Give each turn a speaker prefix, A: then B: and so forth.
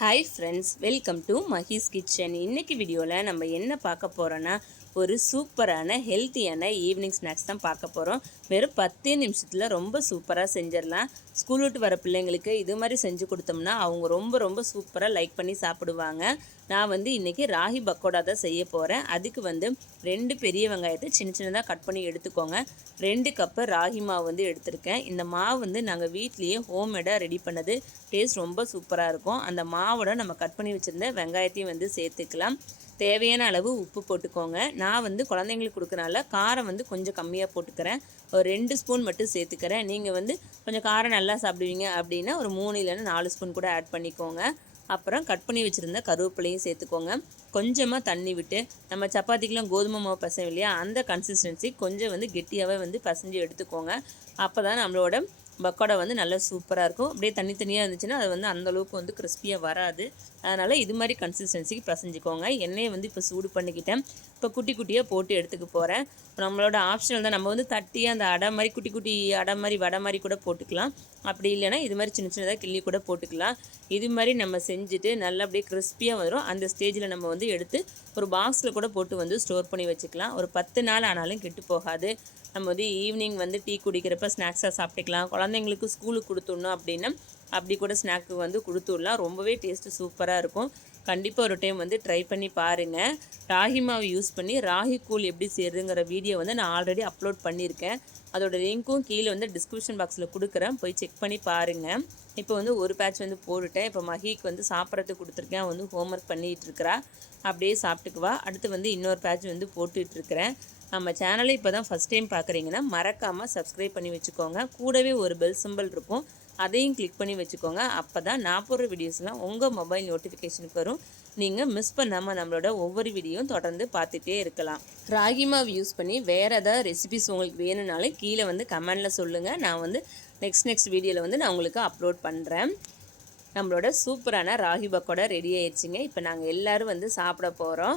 A: Hi friends welcome to Mahi's kitchen இன்றைக்கி வீடியோவில் நம்ம என்ன பார்க்க போகிறோன்னா ஒரு சூப்பரான ஹெல்த்தியான ஈவினிங் ஸ்நாக்ஸ் தான் பார்க்க போகிறோம் வெறும் பத்தே நிமிஷத்தில் ரொம்ப சூப்பராக செஞ்சிடலாம். ஸ்கூல் விட்டு வர பிள்ளைங்களுக்கு இது மாதிரி செஞ்சு கொடுத்தோம்னா அவங்க ரொம்ப ரொம்ப சூப்பராக லைக் பண்ணி சாப்பிடுவாங்க. நான் வந்து இன்றைக்கி ராகி பக்கோடா தான் செய்ய போகிறேன் அதுக்கு வந்து ரெண்டு பெரிய வெங்காயத்தை சின்ன சின்னதாக கட் பண்ணி எடுத்துக்கோங்க. ரெண்டு கப்பு ராகி மாவு வந்து எடுத்திருக்கேன். இந்த மாவு வந்து நாங்கள் வீட்லேயே ஹோம்மேடாக ரெடி பண்ணது. டேஸ்ட் ரொம்ப சூப்பராக இருக்கும். அந்த மாவோட நம்ம கட் பண்ணி வச்சுருந்த வெங்காயத்தையும் வந்து சேர்த்துக்கலாம். தேவையான அளவு உப்பு போட்டுக்கோங்க. நான் வந்து குழந்தைங்களுக்கு கொடுக்கறனால காரம் வந்து கொஞ்சம் கம்மியாக போட்டுக்கிறேன். ஒரு ரெண்டு ஸ்பூன் மட்டும் சேர்த்துக்கிறேன். நீங்கள் வந்து கொஞ்சம் காரம் நல்லா சாப்பிடுவீங்க அப்படின்னா ஒரு மூணு இல்லைன்னா நாலு ஸ்பூன் கூட ஆட் பண்ணிக்கோங்க. அப்புறம் கட் பண்ணி வச்சுருந்த கருவேப்பிலையும் சேர்த்துக்கோங்க. கொஞ்சமாக தண்ணி விட்டு நம்ம சப்பாத்திக்கெலாம் கோதுமை மாவு பசங்க இல்லையா? அந்த கன்சிஸ்டன்சி கொஞ்சம் வந்து கெட்டியாகவே வந்து பசஞ்சு எடுத்துக்கோங்க. அப்போ தான் நம்மளோட பக்கோடா வந்து நல்லா சூப்பராக இருக்கும். அப்படியே தனித்தனியாக இருந்துச்சுன்னா அது வந்து அந்தளவுக்கு வந்து கிறிஸ்பியாக வராது. அதனால் இது மாதிரி கன்சிஸ்டன்சிக்கு பசஞ்சிக்கோங்க. எண்ணெயை வந்து இப்போ சூடு பண்ணிக்கிட்டேன். இப்போ குட்டி குட்டியாக போட்டு எடுத்துக்க போகிறேன் நம்மளோட ஆப்ஷனல் தான். நம்ம வந்து தட்டியாக அந்த அடை மாதிரி குட்டி குட்டி அடை மாதிரி வடை மாதிரி கூட போட்டுக்கலாம். அப்படி இல்லைன்னா இது மாதிரி சின்ன சின்னதாக கிள்ளி கூட போட்டுக்கலாம். இது மாதிரி நம்ம செஞ்சுட்டு நல்லா அப்படியே கிறிஸ்பியாக வரும் அந்த ஸ்டேஜில் நம்ம வந்து எடுத்து ஒரு பாக்ஸில் கூட போட்டு வந்து ஸ்டோர் பண்ணி வச்சுக்கலாம். ஒரு பத்து நாள் ஆனாலும் கெட்டு போகாது. நம்ம வந்து ஈவினிங் வந்து டீ குடிக்கிறப்ப ஸ்நாக்ஸாக சாப்பிட்டுக்கலாம். குழந்தைங்களுக்கு ஸ்கூலுக்கு கொடுத்துடணும் அப்படின்னா அப்படி கூட ஸ்நாக்கு வந்து கொடுத்துடலாம். ரொம்பவே டேஸ்ட்டு சூப்பராக இருக்கும். கண்டிப்பாக ஒரு டைம் வந்து ட்ரை பண்ணி பாருங்கள் ராகி மாவு யூஸ் பண்ணி ராகி கூழ் எப்படி செய்யுதுங்கிற வீடியோ வந்து நான் ஆல்ரெடி அப்லோட் பண்ணியிருக்கேன். அதோட லிங்க்கும் கீழே வந்து டிஸ்கிரிப்ஷன் பாக்ஸில் கொடுக்குறேன். போய் செக் பண்ணி பாருங்கள் இப்போ வந்து ஒரு பேட்ச் வந்து போட்டுட்டேன். இப்போ மகிக்கு வந்து சாப்பிட்றதுக்கு கொடுத்துருக்கேன். வந்து ஹோம்ஒர்க் பண்ணிகிட்டு இருக்கிறா. அப்படியே சாப்பிட்டுக்குவா. அடுத்து வந்து இன்னொரு பேட்ச் வந்து போட்டுட்ருக்கிறேன் நம்ம சேனலை இப்போ தான் ஃபஸ்ட் டைம் பார்க்குறீங்கன்னா மறக்காமல் சப்ஸ்கிரைப் பண்ணி வச்சுக்கோங்க. கூடவே ஒரு பெல் சிம்பிள் இருக்கும். அதையும் கிளிக் பண்ணி வச்சுக்கோங்க. அப்போ தான் நான் போடுற வீடியோஸ்லாம் உங்கள் மொபைல் நோட்டிஃபிகேஷனுக்கு வரும். நீங்கள் மிஸ் பண்ணாமல் நம்மளோட ஒவ்வொரு வீடியோவும் தொடர்ந்து பார்த்துட்டே இருக்கலாம். ராகி மாவு யூஸ் பண்ணி வேறு ஏதாவது ரெசிபிஸ் உங்களுக்கு வேணும்னாலும் கீழே வந்து கமெண்டில் சொல்லுங்கள் நான் வந்து நெக்ஸ்ட் நெக்ஸ்ட் வீடியோவில் வந்து நான் உங்களுக்கு அப்லோட் பண்ணுறேன் நம்மளோட சூப்பரான ராகி பக்கோடா ரெடி ஆயிடுச்சுங்க இப்போ நாங்கள் எல்லோரும் வந்து சாப்பிட போகிறோம்